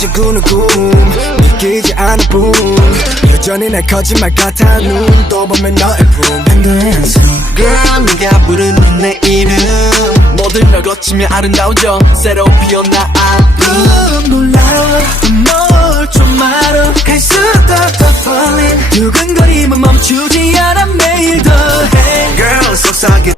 마저 꾸는 꿈 믿기지 않을 뿐 여전히 날 거짓말 같아 눈 또 보면 너의 품 한도의 한숨 Girl 네가 부르는 내 이름 모든 걸 거치며 아름다워져 새로 피어나 놀라워 뭘 좀 알아 갈수록 더 falling 두근거림은 멈추지 않아 매일 더해 Girl 속삭여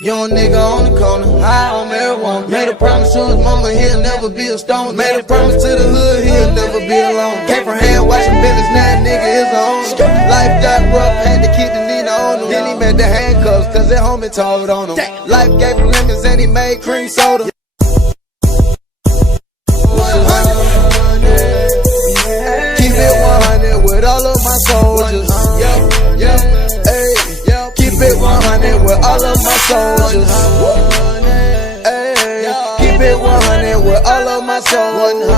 Young nigga on the corner, high on marijuana. Made a promise to his mama he'll never be a stoner. Made a promise to the hood he'll never be alone. Came from hand washing business, now nigga is on. Life got rough, had to keep the Nina on him. Then he made the handcuffs, cause that homie told on him. Life gave him lemons and he made cream soda. Keep it 100 with all of my soldiers. Keep it 100 with all of my soldiers. Ay, keep it 100 with all of my soldiers.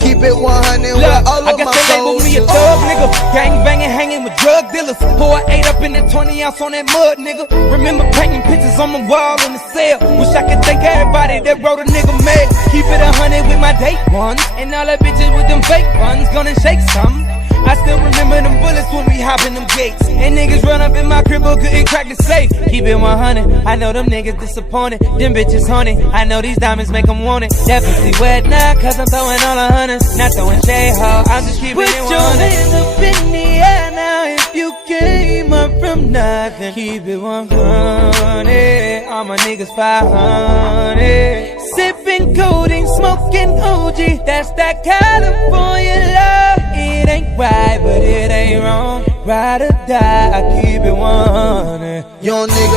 Keep it 100 with all of my soldiers. I guess they label me a thug nigga. Gang banging, hanging with drug dealers. Pour 8 up in that 20 ounce on that mud nigga. Remember painting pictures on my wall in the cell. Wish I could thank everybody that wrote a nigga mad. Keep it 100 with my date ones. And all the bitches with them fake ones. Gonna shake some. I still remember them bullets when we hop in them gates. And niggas run up in my crib but couldn't crack the safe. Keep it 100, I know them niggas disappointed. Them bitches horny, I know these diamonds make them want it. Definitely wet now, cause I'm throwing all the hundreds. Not throwing shade ho, I'm just keeping it 100. Put your hands up in the air now if you came up from nothing. Keep it 100, all my niggas 500. Sipping codeine, smoking OG, that's that California love. It ain't right, but it ain't wrong. Ride or die, I keep it 100. Young nigga.